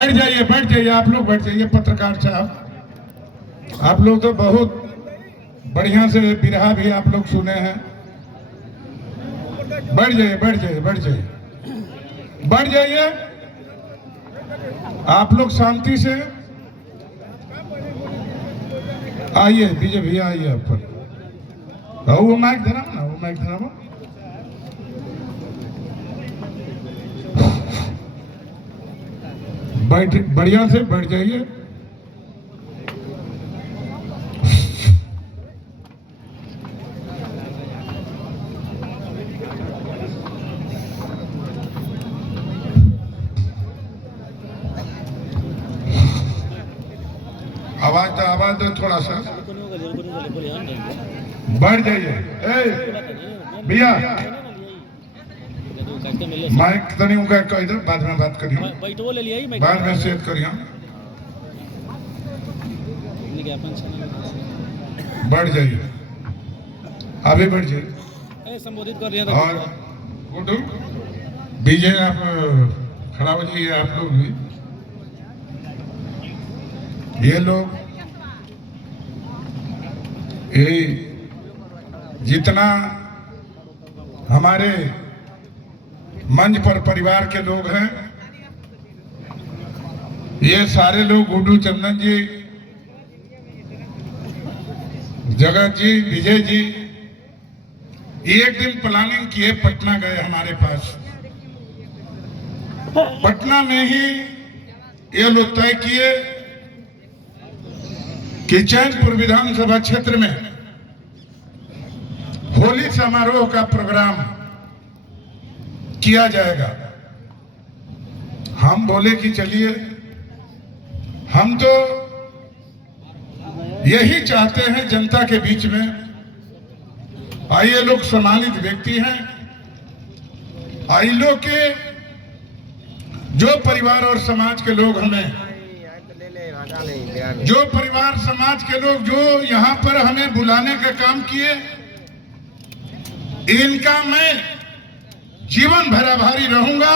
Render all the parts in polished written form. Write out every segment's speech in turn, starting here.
बैठ जाइए आप लोग बैठ जाइए। पत्रकार साहब, आप लोग तो बहुत बढ़िया से बिरहा भी आप लोग सुने हैं। बैठ जाइए बैठ जाइए बैठ जाइए बैठ जाइए। आप लोग शांति से आइए। विजय भैया आइए आप पर। वो माइक धरा ना, वो माइक धरा। बैठ, बढ़िया से बैठ जाइए। आवाज दो थोड़ा सा। बैठ जाइए। भैया माइक तो नहीं उनका कह दो, बाद में बात करिए, बाद में सेट करिए। बढ़ जाइए, अभी बढ़ जाइए। संबोधित कर रहे हैं और गुड्डू विजय आप खड़ा हो जाइए। आप लोग भी, ये लोग ये जितना हमारे मंच पर परिवार के लोग हैं, ये सारे लोग गुड्डू चंदन जी, जगत जी, विजय जी, एक दिन प्लानिंग किए, पटना गए हमारे पास। पटना में ही ये लोग तय किए कि चैनपुर विधानसभा क्षेत्र में होली समारोह का प्रोग्राम किया जाएगा। हम बोले कि चलिए, हम तो यही चाहते हैं जनता के बीच में आइए। लोग सम्मानित व्यक्ति हैं, आई लोग के जो परिवार और समाज के लोग हमें, जो परिवार समाज के लोग जो यहाँ पर हमें बुलाने का काम किए, इनका मैं जीवन भर आभारी रहूंगा।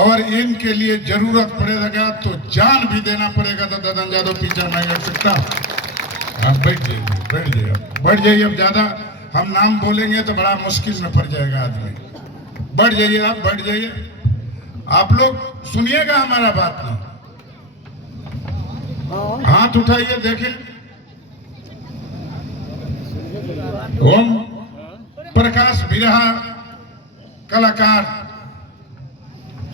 और इनके लिए जरूरत पड़ेगा तो जान भी देना पड़ेगा। तो ददन यादव पीछे नहीं कर सकता। आप बैठ जाइए बैठ जाइए बैठ जाइए। अब ज्यादा हम नाम बोलेंगे तो बड़ा मुश्किल में पड़ जाएगा आदमी। बैठ जाइए, आप बैठ जाइए। आप लोग सुनिएगा हमारा बात नहीं। हाथ उठाइए, देखें। ओम प्रकाश बिरहा कलाकार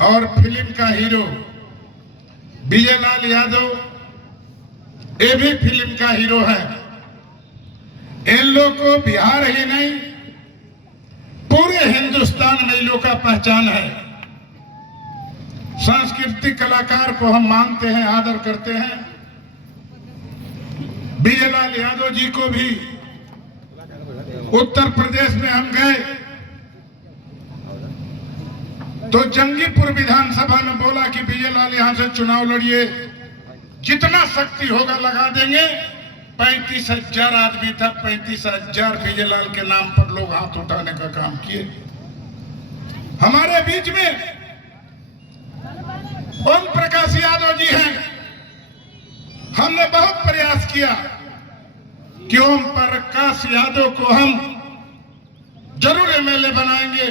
और फिल्म का हीरो विजय लाल यादव, ये भी फिल्म का हीरो है। इन लोगों को बिहार ही नहीं पूरे हिंदुस्तान में इन लोगों का पहचान है। सांस्कृतिक कलाकार को हम मानते हैं, आदर करते हैं। विजय लाल यादव जी को भी उत्तर प्रदेश में हम गए तो जंगीपुर विधानसभा में बोला कि विजय लाल यहां से चुनाव लड़िए, जितना शक्ति होगा लगा देंगे। 35,000 आदमी था, 35,000 विजय लाल के नाम पर लोग हाथ उठाने का काम किए। हमारे बीच में ओम प्रकाश यादव जी हैं। हमने बहुत प्रयास किया कि ओम प्रकाश यादव को हम जरूर एमएलए बनाएंगे।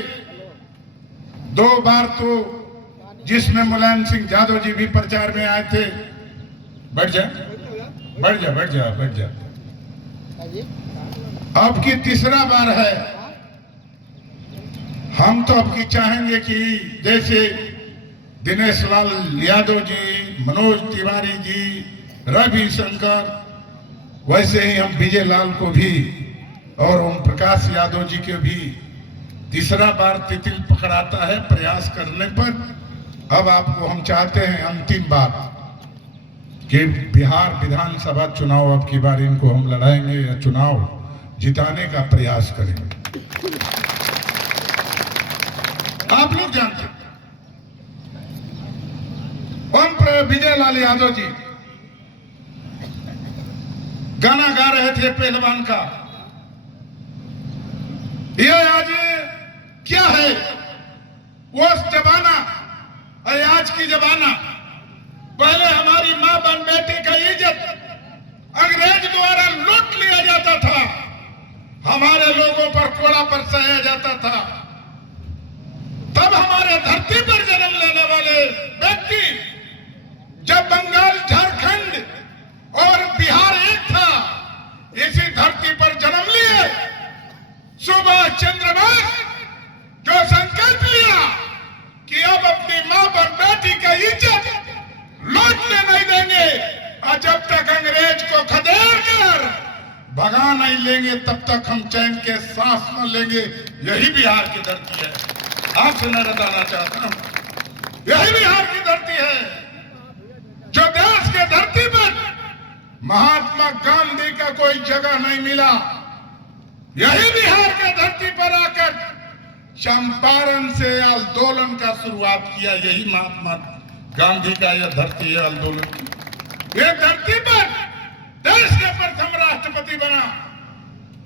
2 बार तो जिसमें मुलायम सिंह यादव जी भी प्रचार में आए थे। बैठ जा बैठ जा बैठ जा बैठ जा। अब की तीसरा बार है। हम तो अब की चाहेंगे कि जैसे दिनेश लाल यादव जी, मनोज तिवारी जी, रवि शंकर, वैसे ही हम विजय लाल को भी और ओम प्रकाश यादव जी के भी तीसरा बार तितिल पकड़ाता है प्रयास करने पर। अब आपको हम चाहते हैं अंतिम बार कि बिहार विधानसभा चुनाव अब की बार इनको हम लड़ाएंगे या चुनाव जिताने का प्रयास करेंगे। आप लोग जानते हैं विजय लाल यादव जी गाना गा रहे थे पहलवान का। ये आज क्या है वो जमाना और आज की जमाना पहले हमारी मां बहन बेटी का इज्जत अंग्रेज द्वारा लूट लिया जाता था, हमारे लोगों पर कोड़ा बरसाया जाता था। तब हमारे धरती पर जन्म लेने वाले व्यक्ति जब बंगाल, झारखंड और बिहार एक था, इसी धरती पर जन्म लिए सुभाष चंद्र बोस जो संकल्प लिया कि अब अपनी मां और बेटी का इज्जत लौटने नहीं देंगे और जब तक अंग्रेज को खदेड़ कर भगा नहीं लेंगे तब तक हम चैन के सांस न लेंगे। यही बिहार की धरती है, आपसे मैं बताना चाहता हूं, यही बिहार की धरती है जो देश के धरती पर महात्मा गांधी का कोई जगह नहीं मिला। यही बिहार के धरती पर आकर चंपारण से आंदोलन का शुरुआत किया, यही महात्मा गांधी का यह धरती है आंदोलन की। यह धरती पर देश के प्रथम राष्ट्रपति बना।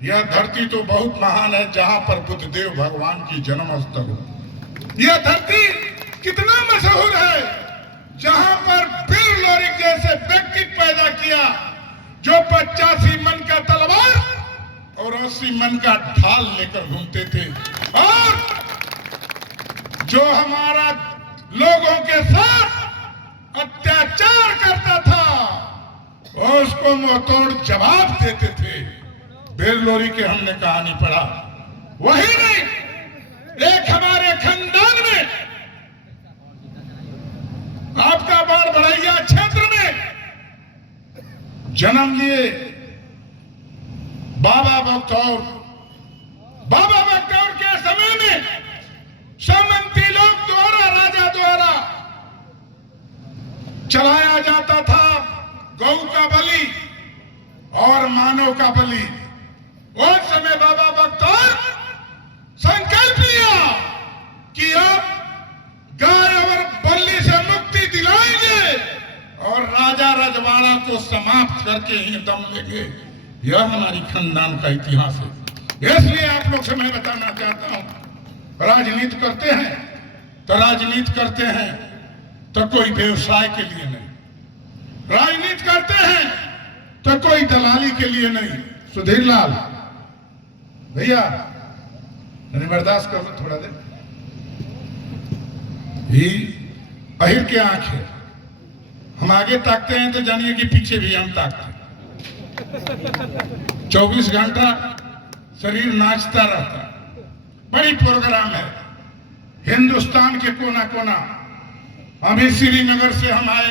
यह धरती तो बहुत महान है जहां पर बुद्धदेव भगवान की जन्म स्थल हो। यह धरती कितना मशहूर है जहां पर बिर लोरिक जैसे व्यक्ति पैदा किया जो 85 मन का तलवार और 80 मन का ढाल लेकर घूमते थे और जो हमारा लोगों के साथ अत्याचार करता था उसको मुंहतोड़ जवाब देते थे। बेरलोरी के हमने कहानी पढ़ा। वही नहीं, एक हमारे खानदान में आपका बाढ़-बढ़ैया क्षेत्र में जन्म लिए बाबा बख्तौर। बाबा बख्तौर के समय में सामंती लोग द्वारा, राजा द्वारा चलाया जाता था गौ का बलि और मानव का बलि। उस समय बाबा बख्तौर संकल्प लिया कि अब गाय और बलि से मुक्ति दिलाएंगे और राजा रजवाड़ा को समाप्त करके ही दम लेंगे। यह हमारी खानदान का इतिहास है। इसलिए आप लोग से मैं बताना चाहता हूं, राजनीति करते हैं तो राजनीति करते हैं तो कोई व्यवसाय के लिए नहीं, राजनीति करते हैं तो कोई दलाली के लिए नहीं। सुधीर लाल भैया बर्दाश्त कर लो थोड़ा देर। ही अहिर के आंख है, हम आगे ताकते हैं तो जानिए कि पीछे भी हम ताकते हैं। 24 घंटा शरीर नाचता रहता। बड़ी प्रोग्राम है हिंदुस्तान के कोना कोना। अभी श्रीनगर से हम आए,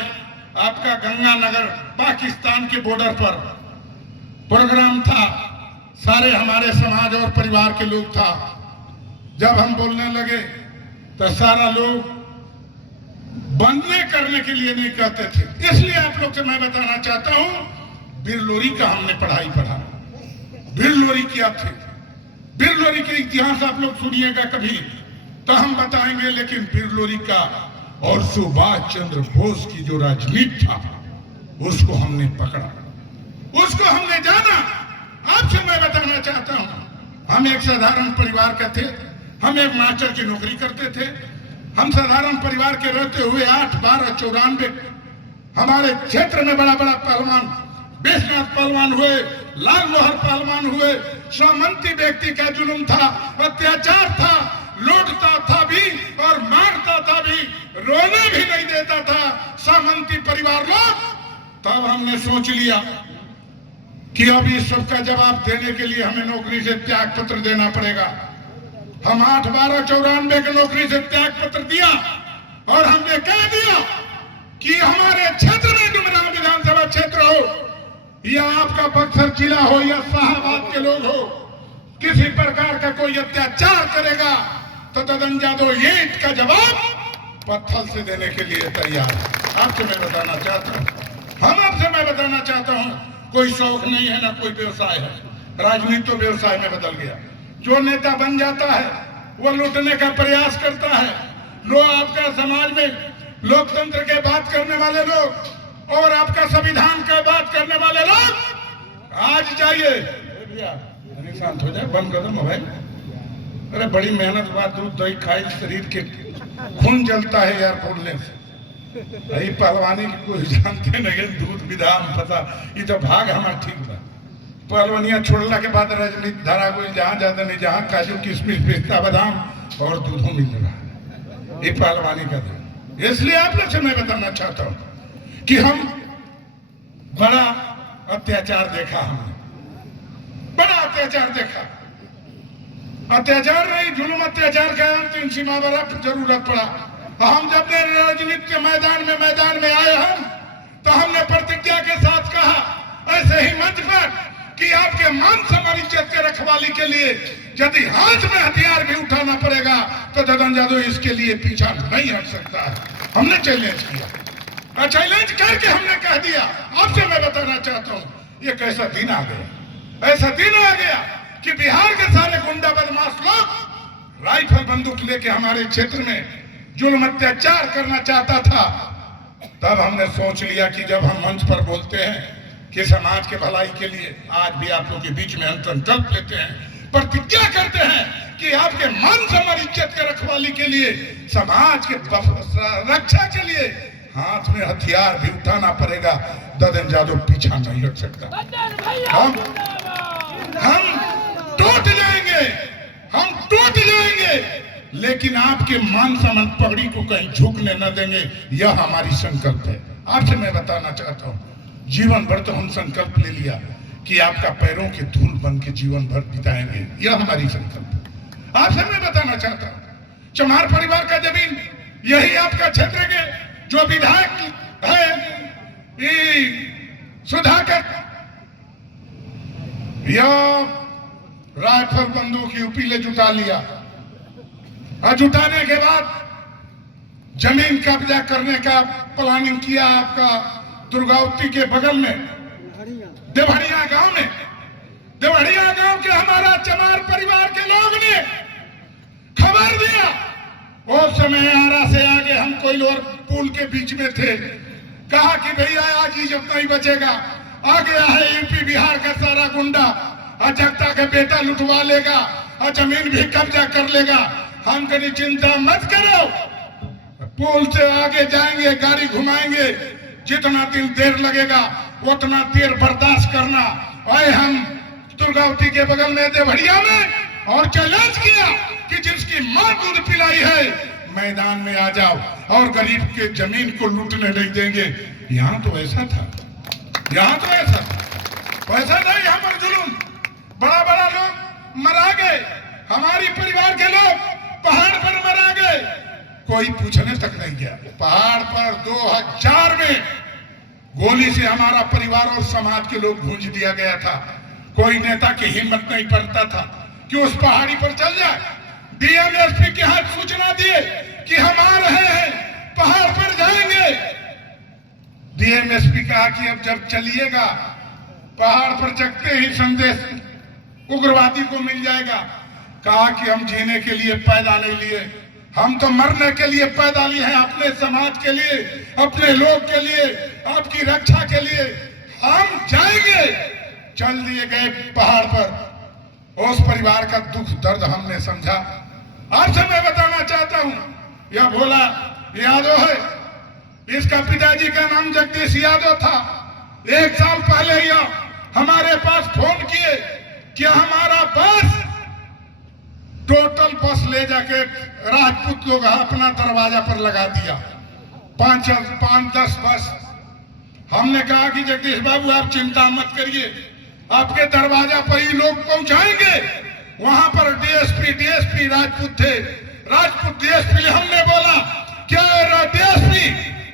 आपका गंगानगर पाकिस्तान के बॉर्डर पर प्रोग्राम था। सारे हमारे समाज और परिवार के लोग था। जब हम बोलने लगे तो सारा लोग बनने करने के लिए नहीं कहते थे। इसलिए आप लोग से मैं बताना चाहता हूं, बिरलोरी का हमने पढ़ाई पढ़ा। बिरलोरी क्या थे, बिरलोरी के इतिहास आप लोग सुनिएगा कभी तो हम बताएंगे। लेकिन बिरलोरी का और सुभाष चंद्र बोस की जो राजनीति था उसको हमने पकड़ा, उसको हमने जाना। आपसे मैं बताना चाहता हूं, हम एक साधारण परिवार के थे। हम एक मास्टर की नौकरी करते थे। हम साधारण परिवार के रहते हुए 8-12-94 हमारे क्षेत्र में बड़ा बड़ा पहलवान, बेशनाथ पहलवान हुए, लाल मोहर पहलवान हुए। सामंती व्यक्ति का जुल्म था, अत्याचार था, लूटता था भी और मारता था भी, रोने भी नहीं देता था सामंती परिवार लोग। तब हमने सोच लिया कि अब इस सब का जवाब देने के लिए हमें नौकरी से त्याग पत्र देना पड़ेगा। हम 8-12-94 की नौकरी से त्याग पत्र दिया और हमने कह दिया कि हमारे क्षेत्र में डुमरांव विधानसभा क्षेत्र हो या आपका बक्सर जिला हो या शाहबाद के लोग हो, किसी प्रकार का कोई अत्याचार करेगा तो ददन यादव ईंट का जवाब पत्थर से देने के लिए तैयार है। आपसे मैं बताना चाहता हूँ, हम आपसे मैं बताना चाहता हूँ, कोई शौक नहीं है ना कोई व्यवसाय है। राजनीति तो व्यवसाय में बदल गया। जो नेता बन जाता है वो लूटने का प्रयास करता है। लोग आपका समाज में लोकतंत्र के बात करने वाले लोग और आपका संविधान का बात करने वाले लोग आज जाइए, शांत हो जाए, बंद कर दो मोबाइल। अरे बड़ी मेहनत बाद दूध दही खाए, शरीर के खून जलता है यार बोलने से। यही पहलवानी की कोई जानते नहीं, दूध विधान पता, ये तो भाग हमारा ठीक बा। पहलवानियां छोड़ला के बाद राजनीति धारा कोई जहाँ ज्यादा नहीं, जहाँ काजू किशमिश पिस्ता बादाम और दूधों मिल रहा, ये पहलवानी का था। इसलिए आप लोग से मैं बताना चाहता हूँ कि हम बड़ा अत्याचार देखा, हमने बड़ा अत्याचार देखा। अत्याचार नहीं, जुल्म अत्याचार का अंतिम सीमा पर अब जरूरत पड़ा। हम जब राजनीति के मैदान में आए हम, तो हमने प्रतिज्ञा के साथ कहा ऐसे ही मंच पर कि आपके मान सम्मान इज्जत के रखवाली के लिए यदि हाथ में हथियार भी उठाना पड़ेगा तो ददन जादव इसके लिए पीछा नहीं हट सकता है। हमने चैलेंज किया और चैलेंज करके हमने कह दिया। आपसे मैं बताना चाहता हूँ, ये कैसा दिन आ गया, ऐसा दिन आ गया कि बिहार के सारे गुंडा बदमाश लोग राइफल बंदूक लेके हमारे क्षेत्र में जुल्म अत्याचार करना चाहता था। तब हमने सोच लिया कि जब हम मंच पर बोलते हैं कि समाज के भलाई के लिए, आज भी आप लोगों के बीच में हम संकल्प लेते हैं, प्रतिज्ञा करते हैं कि आपके मान सम्मान इज्जत के रखवाली के लिए, समाज के रक्षा के लिए हाथ में हथियार भी उठाना पड़ेगा, ददन जादव पीछा नहीं हट सकता। हम टूट जाएंगे, हम टूट जाएंगे, लेकिन आपके मान सम्मान पगड़ी को कहीं झुकने न देंगे, यह हमारी संकल्प है। आपसे मैं बताना चाहता हूँ, जीवन भर तो हम संकल्प ले लिया कि आपका पैरों के धूल बन के जीवन भर बिताएंगे, यह हमारी संकल्प है। आपसे मैं बताना चाहता हूँ, चमार परिवार का जमीन यही आपका क्षेत्र के जो विधायक है सुधाकर, यह राइफल बंदूक यूपी ले जुटा लिया और जुटाने के बाद जमीन कब्जा करने का प्लानिंग किया आपका दुर्गावती के बगल में देवहरिया गांव में। देवहरिया गांव के हमारा चमार परिवार के लोग ने खबर दिया। उस समय आरा से आगे हम कोई और पुल के बीच में थे, कहा कि भैया आज ही जब नहीं बचेगा, आ गया है यूपी बिहार का सारा गुंडा, अजगता का बेटा लुटवा लेगा और जमीन भी कब्जा कर लेगा। हम कहीं चिंता मत करो, पुल से आगे जाएंगे, गाड़ी घुमाएंगे, जितना दिन देर लगेगा उतना देर बर्दाश्त करना। और हम दुर्गावती के बगल में देवहरिया में और चैलेंज किया कि जिसकी मां दूध पिलाई है मैदान में आ जाओ और गरीब के जमीन को लूटने नहीं देंगे। यहाँ तो ऐसा था, यहाँ तो ऐसा था, वैसा था। यहाँ पर जुलूम, बड़ा बड़ा लोग मरा गए, हमारी परिवार के लोग पहाड़ पर मरा गए, कोई पूछने तक नहीं गया। पहाड़ पर 2000 में गोली से हमारा परिवार और समाज के लोग भूंज दिया गया था। कोई नेता की हिम्मत नहीं पड़ता था कि उस पहाड़ी पर चल जाए। डीएम एसपी के हाथ सूचना दिए कि हम आ रहे हैं, पहाड़ पर जाएंगे। डीएम एसपी कहा कि अब जब चलिएगा पहाड़ पर चढ़ते ही संदेश उग्रवादी को मिल जाएगा। कहा कि हम जीने के लिए पैदा नहीं लिए, हम तो मरने के लिए पैदा लिए हैं, अपने समाज के लिए, अपने लोग के लिए, आपकी रक्षा के लिए हम जाएंगे। चल दिए गए पहाड़ पर। उस परिवार का दुख दर्द हमने समझा। आपसे मैं बताना चाहता हूं, यह भोला यादव है, इसका पिताजी का नाम जगदीश यादव था। 1 साल पहले ही हमारे पास फोन किए कि हमारा बस, टोटल बस ले जाके राजपूत लोग अपना दरवाजा पर लगा दिया, 5-10 बस। हमने कहा कि जगदीश बाबू आप चिंता मत करिए, आपके दरवाजा पर ही लोग पहुंचाएंगे। वहां पर डीएसपी राजपूत थे, राजपूत डीएसपी। हमने बोला क्या डीएसपी,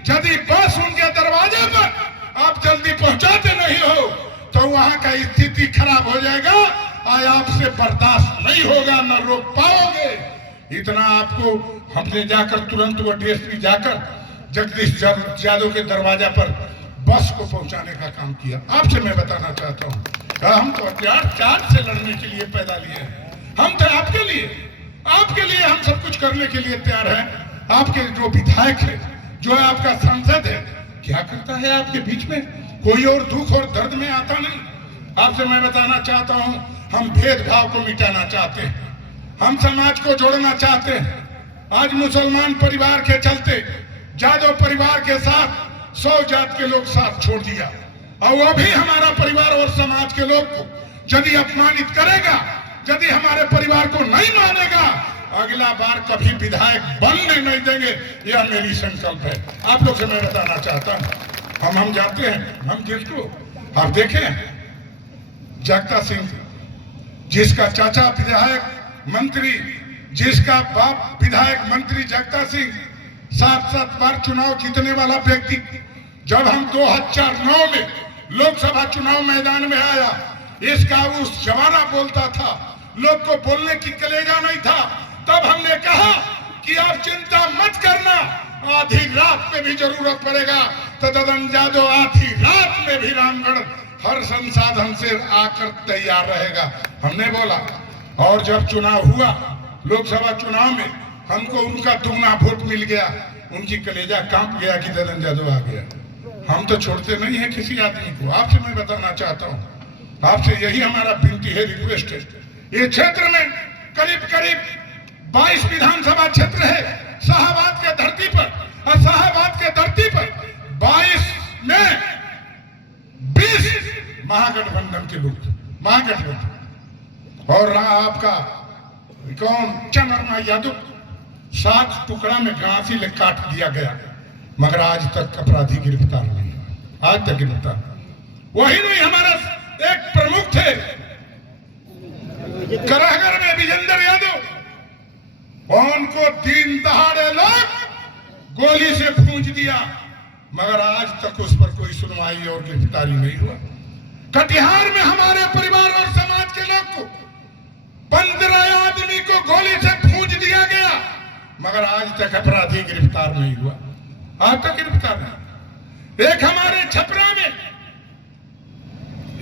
यदि बस उनके दरवाजे पर आप जल्दी पहुंचाते नहीं हो तो वहां का स्थिति खराब हो जाएगा और आपसे बर्दाश्त नहीं होगा, न रोक पाओगे। इतना आपको हमने जाकर तुरंत वो डीएसपी जाकर जगदीश यादव के दरवाजा पर बस को पहुंचाने का काम किया। आपसे मैं बताना चाहता हूँ, हम तो हथियार से लड़ने के लिए पैदा लिए हैं। हम तो आपके लिए हम सब कुछ करने के लिए तैयार हैं। आपके जो विधायक है, जो आपका सांसद है, क्या करता है आपके बीच में? कोई और दुख और दर्द में आता नहीं। आपसे मैं बताना चाहता हूँ, हम भेदभाव को मिटाना चाहते हैं, हम समाज को जोड़ना चाहते हैं। आज मुसलमान परिवार के चलते जादव परिवार के साथ 100 जात के लोग साथ छोड़ दिया, और वो भी हमारा परिवार और समाज के लोग को यदि अपमानित करेगा, यदि हमारे परिवार को नहीं मानेगा, अगला बार कभी विधायक बनने नहीं देंगे। यह मेरी संकल्प है। आप लोग से मैं बताना चाहता हूं, हम जाते हैं, हम जिसको आप देखें जगता सिंह, जिसका चाचा विधायक मंत्री, जिसका बाप विधायक मंत्री जगता सिंह, 7 बार चुनाव जीतने वाला व्यक्ति, जब हम 2009 में लोकसभा चुनाव मैदान में आया, इसका उस जमाना बोलता था, लोग को बोलने की कलेजा नहीं था। तब हमने कहा कि आप चिंता मत करना, आधी रात में भी जरूरत पड़ेगा तो ददन जादव आधी रात में भी रामगढ़ हर संसाधन से आकर तैयार रहेगा, हमने बोला। और जब चुनाव हुआ, लोकसभा चुनाव में हमको उनका दुगना वोट मिल गया, उनकी कलेजा कांप गया कि ददन जादव आ गया। हम तो छोड़ते नहीं है किसी आदमी को। आपसे मैं बताना चाहता हूँ, आपसे यही हमारा विनती है, रिक्वेस्ट है। ये क्षेत्र में करीब करीब 22 विधानसभा क्षेत्र है शाहाबाद के धरती पर, और शाहाबाद के धरती पर 22 में 20 महागठबंधन के लोग, महागठबंधन। और रहा आपका कौन, चंद्रमा यादव, 7 टुकड़ा में गांसी ले काट दिया गया, मगर आज तक अपराधी गिरफ्तार नहीं हुआ, आज तक गिरफ्तार। वही नहीं, हमारा एक प्रमुख थे कराहगढ़ में विजेंद्र यादव, उनको 3 दहाड़े लोग गोली से फूंच दिया, मगर आज तक उस पर कोई सुनवाई और गिरफ्तारी नहीं हुआ। कटिहार में हमारे परिवार और समाज के लोग को 15 आदमी को गोली से फूंच दिया गया, मगर आज तक अपराधी गिरफ्तार नहीं हुआ, आज तक गिरफ्तार नहीं। एक हमारे छपरा में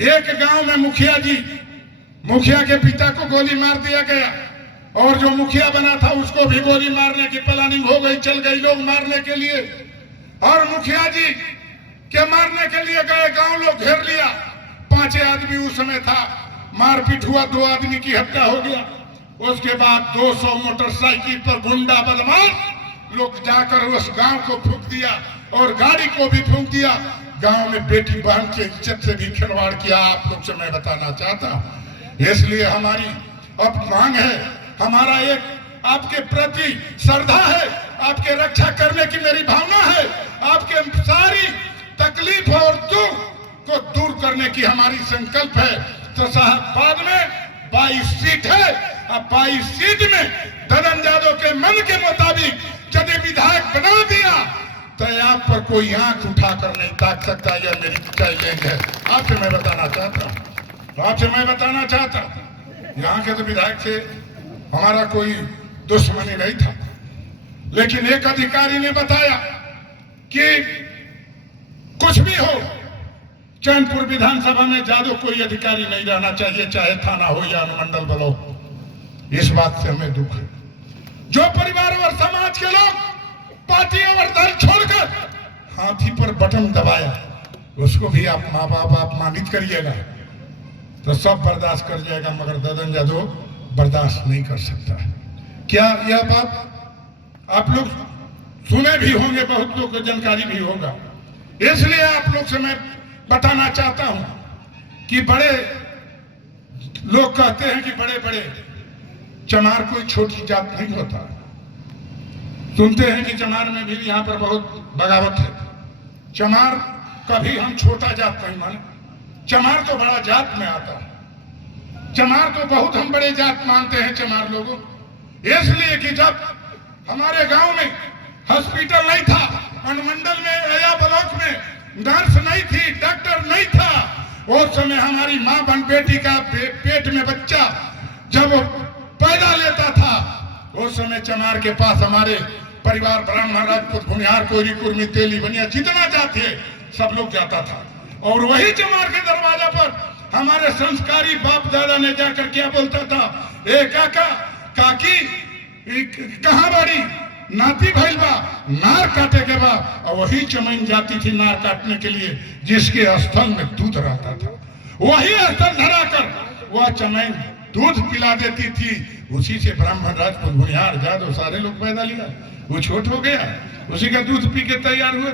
एक गांव में मुखिया के पिता को गोली मार दिया गया, और जो मुखिया बना था उसको भी गोली मारने की प्लानिंग हो गई, चल गई लोग मारने के लिए, और मुखिया जी के मारने के लिए गए, गांव लोग घेर लिया, 5 आदमी उस समय था, मारपीट हुआ, 2 आदमी की हत्या हो गया। उसके बाद 200 मोटरसाइकिल पर गुंडा बदमाश लोग जाकर उस गांव को फूंक दिया, और गाड़ी को भी फूंक दिया। गांव में बेटी बहन की इज्जत से भी खिलवाड़ किया। आप लोग से मैं बताना चाहता हूं, इसलिए हमारी अब मांग है, हमारा एक आपके प्रति श्रद्धा है, आपके रक्षा करने की मेरी भावना है, आपके सारी तकलीफ और दुख को दूर करने की हमारी संकल्प है। तो शाहाबाद में 22 सीट है, अब 22 सीट में ददन जादव के मन के मुताबिक यदि विधायक बना दिया तो आप पर कोई आंख उठाकर नहीं ताक सकता। यह मेरी चैलेंज है। आपसे मैं बताना चाहता हूं, आपसे मैं बताना चाहता हूं, यहाँ के तो विधायक से हमारा कोई दुश्मनी नहीं था, लेकिन एक अधिकारी ने बताया कि कुछ भी हो, चैनपुर विधानसभा में जादव कोई अधिकारी नहीं रहना चाहिए, चाहे थाना हो या अनुमंडल ब्लॉक। इस बात से हमें दुख है। जो परिवार और समाज के लोग पार्टी और दल छोड़कर हाथी पर बटन दबाया, उसको भी आप माँ बाप अपमानित करिएगा तो सब बर्दाश्त कर जाएगा, मगर ददन जादव बर्दाश्त नहीं कर सकता है। क्या यह बात आप लोग सुने भी होंगे, बहुत लोग को जानकारी भी होगा। इसलिए आप लोग से मैं बताना चाहता हूं कि बड़े लोग कहते हैं कि बड़े बड़े चमार कोई छोटी जात नहीं होता। सुनते हैं कि चमार में भी यहाँ पर बहुत बगावत है। चमार कभी हम छोटा जात नहीं माने, चमार तो बड़ा जात में आता है। चमार तो बहुत हम बड़े जात मानते हैं चमार लोगों, इसलिए कि जब हमारे गांव में हॉस्पिटल नहीं था, अनुमंडल में या ब्लॉक में नर्स नहीं थी, डॉक्टर नहीं था, उस समय हमारी माँ बन बेटी का पेट में बच्चा जब पैदा लेता था, उस समय चमार के पास हमारे परिवार ब्राह्मण, राजपूत, भूमिहार, कोयरी, कुर्मी, तेली, बनिया जितना जात है सब लोग जाता था। और वही चमार के दरवाजा पर हमारे संस्कारी बाप दादा ने जाकर क्या बोलता था, ए काका काकी कहाँ बड़ी नाती भइल बा, नार काटे के बा। और वही चमैन जाती थी नार काटने के लिए, जिसके स्थल में दूध रहता था, वही स्थल धरा कर वह चमैन दूध पिला देती थी, उसी से ब्राह्मण राजपूत भुनियार जादव सारे लोग पैदा लिया। वो छोट हो गया, उसी का दूध पी के तैयार हुए।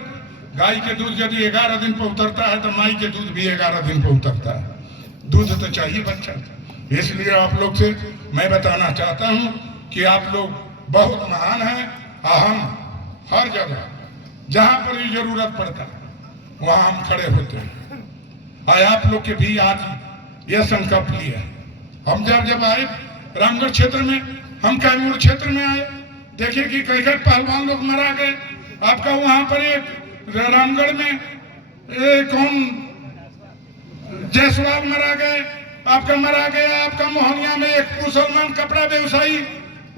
गाय के दूध यदि 11 दिन पर उतरता है तो माई के दूध भी 11 दिन पर उतरता है। दूध तो चाहिए बच्चा। इसलिए आप लोग से मैं बताना चाहता हूँ कि आप लोग बहुत महान हैं। हम हर जगह जहाँ पर भी जरूरत पड़ता है वहाँ हम खड़े होते हैं। और आप लोग के भी आज यह संकल्प लिया। हम जब आए रामगढ़ क्षेत्र में, हम कैमूर क्षेत्र में आए, देखिए कि कई कई पहलवान लोग मारा गए। आपका वहाँ पर एक रामगढ़ में कौन जायसवाल मारा गए, आपका मारा गया। आपका मोहनिया में एक मुसलमान कपड़ा व्यवसायी,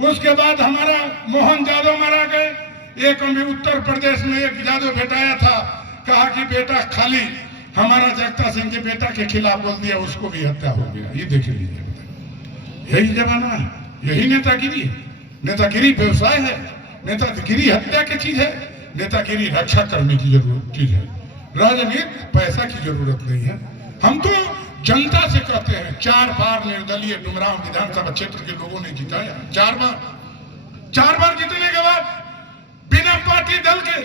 उसके बाद हमारा मोहन यादव मारा गए। एक हमें उत्तर प्रदेश में एक यादव भेटाया था, कहा कि बेटा खाली हमारा जगता सिंह के बेटा के खिलाफ बोल दिया, उसको भी हत्या हो गया। ये देख लीजिए, यही जमाना है, यही नेतागिरी है। नेतागिरी व्यवसाय है, नेतागिरी हत्या की चीज है, नेतागिरी रक्षा करने की जरूरत चीज है। राजनीति पैसा की जरूरत नहीं है। हम तो जनता से कहते हैं, 4 बार निर्दलीय डुमरांव विधानसभा क्षेत्र के लोगों ने जिताया। 4 बार जीतने के बाद बिना पार्टी दल के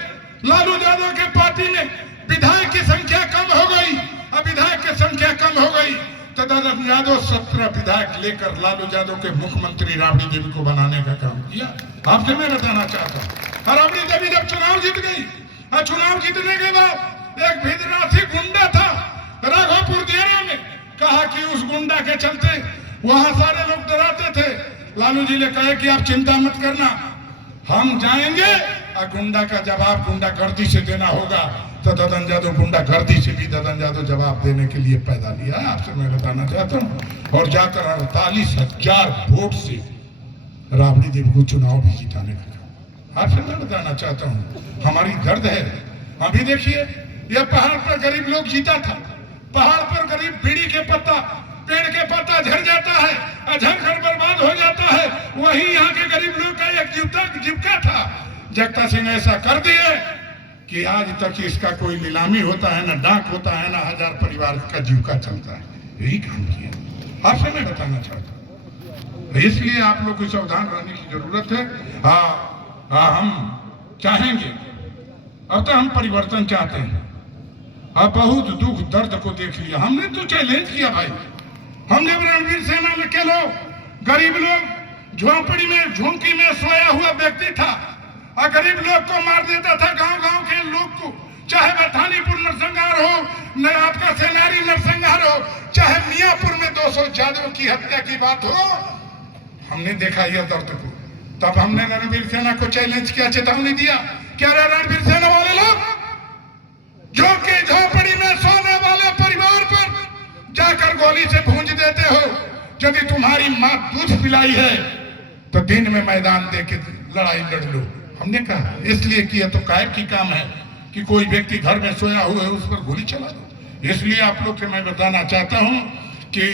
लालू यादव के पार्टी में विधायक की संख्या कम हो गई। अब विधायक की संख्या कम हो गई तो दादा यादव 17 विधायक लेकर लालू यादव के मुख्यमंत्री राबड़ी देवी को बनाने का काम किया। आपसे मैं बताना चाहता हूँ, राबड़ी देवी जब चुनाव जीत गई और चुनाव जीतने के बाद एक भिदरासी गुंडा था राघोपुर देरा में, कहा कि उस गुंडा के चलते वहां सारे लोग डराते थे। लालू जी ने कहा कि आप चिंता मत करना, हम जाएंगे और गुंडा का जवाब गुंडागर्दी से देना होगा। तो ददन यादव गुंडागर्दी से भी ददन यादव जवाब देने के लिए पैदा लिया। आपसे मैं बताना चाहता हूँ, और जाकर 48,000 वोट से राबड़ी देवी को चुनाव भी जिताने का काम। आपसे मैं बताना चाहता हूँ, हमारी दर्द है। अभी देखिए, यह पहाड़ पर गरीब लोग जीता था। पहाड़ पर गरीब बीड़ी के पत्ता, पेड़ के पत्ता झड़ जाता है, झड़कर बर्बाद हो जाता है। वही यहाँ के गरीब लोग का एक जीविका था। जगता सिंह ऐसा कर दिए कि आज तक इसका कोई नीलामी होता है, ना डाक होता है, ना 1000 परिवार का जीविका चलता है। यही काम किया। आपसे मैं बताना चाहता हूँ, इसलिए आप लोग को सावधान रहने की जरूरत है। हम चाहेंगे, अब तो हम परिवर्तन चाहते हैं। अब बहुत दुख दर्द को देख लिया हमने, तो चैलेंज किया भाई। हम जब रणवीर सेना में के लोग, गरीब लोग, झोंपड़ी में झोंकी में सोया हुआ व्यक्ति था और गरीब लोग को मार देता था, गांव-गांव के लोग को, चाहे बथानीपुर नरसंहार हो, न आपका सेनारी नरसंहार हो, चाहे मियापुर में 200 यादव की हत्या की बात हो। हमने देखा यह दर्द को, तब हमने रणवीर सेना को चैलेंज किया, चेतावनी दिया, क्या रणवीर सेना वाले लोग जो कि झोंपड़ी में सोने वाले परिवार पर जाकर गोली से भूंज देते हो, यदि तुम्हारी मां दूध पिलाई है तो दिन में मैदान देके लड़ाई लड़ लो। हमने कहा इसलिए किया तो कायब की काम है कि कोई व्यक्ति घर में सोया हुआ है उस पर गोली चला दो। इसलिए आप लोग से मैं बताना चाहता हूं कि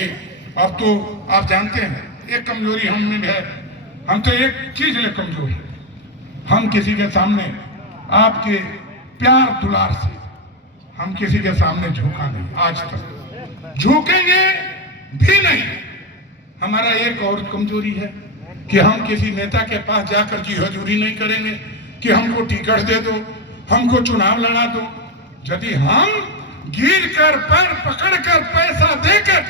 अब तो आप जानते हैं एक कमजोरी हम में है, हम तो एक चीज ले कमजोर है, हम किसी के सामने आपके प्यार दुलार से हम किसी के सामने झुका नहीं, आज तक झुकेंगे भी नहीं। हमारा एक और कमजोरी है कि हम किसी नेता के पास जाकर जी हजूरी नहीं करेंगे कि हमको टिकट दे दो, हमको चुनाव लड़ा दो। यदि हम गिर कर पैर पकड़कर पैसा देकर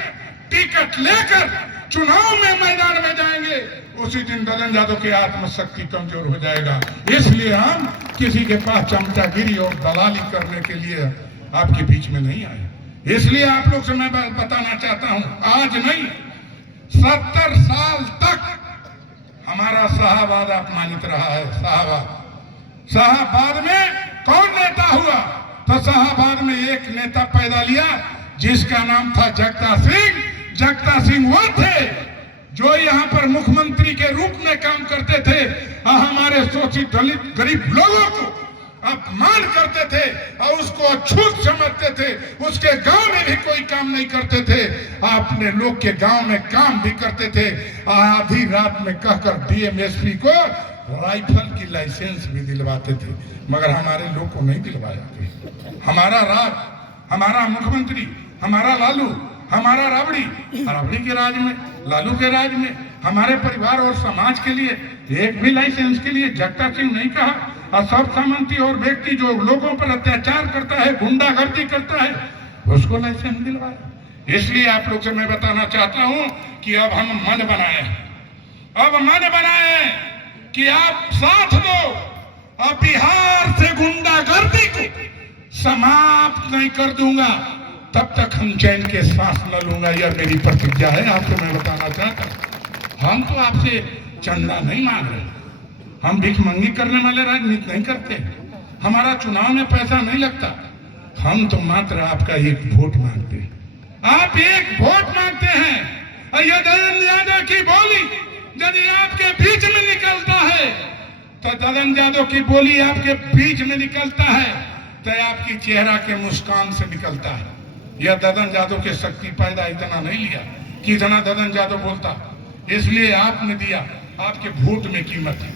टिकट लेकर चुनाव में मैदान में जाएंगे, उसी दिन ददन यादव की आत्मशक्ति कमजोर हो जाएगा। इसलिए हम किसी के पास चमचागिरी और दलाली करने के लिए आपके बीच में नहीं आए। इसलिए आप लोग से मैं बताना चाहता हूं, आज नहीं 70 साल तक हमारा शाहबाद अपमानित रहा है। शाहबाद में कौन नेता हुआ? तो शाहबाद में एक नेता पैदा लिया जिसका नाम था जगता सिंह। जगता सिंह वो थे जो यहाँ पर मुख्यमंत्री के रूप में काम करते थे और हमारे शोषित दलित गरीब लोगों को अपमान करते थे और उसको अछूत समझते थे। उसके गांव में भी कोई काम नहीं करते थे, अपने लोग के गांव में काम भी करते थे। आधी रात में कहकर डीएमएसपी को राइफल की लाइसेंस भी दिलवाते थे, मगर हमारे लोग को नहीं दिलवाया। हमारा राज, हमारा मुख्यमंत्री, हमारा लालू, हमारा राबड़ी के राज में, लालू के राज में हमारे परिवार और समाज के लिए एक भी लाइसेंस के लिए जगता सिंह नहीं कहा। और सब सामंती और व्यक्ति जो लोगों पर अत्याचार करता है, गुंडागर्दी करता है, उसको लाइसेंस दिलवाया। इसलिए आप लोग से मैं बताना चाहता हूं कि अब हम मन बनाए कि आप साथ दो और बिहार से गुंडागर्दी को समाप्त नहीं कर दूंगा तब तक हम चैन के सांस न लूंगा। यह मेरी प्रतिज्ञा है। आपको मैं बताना चाहता हूं, हम तो आपसे चंदा नहीं मांग रहे, हम भिखमंगी करने वाले राजनीति नहीं करते, हमारा चुनाव में पैसा नहीं लगता, हम तो मात्र आपका एक वोट मांगते हैं। आप एक वोट मांगते हैं और यह ददन यादव की बोली यदि आपके बीच में निकलता है तो ददन यादव की बोली आपके बीच में निकलता है तो आपकी चेहरा के मुस्कान से निकलता है। यह ददन यादव के शक्ति पैदा इतना नहीं लिया कि इतना ददन यादव बोलता, इसलिए आपने दिया, आपके वोट में कीमत है।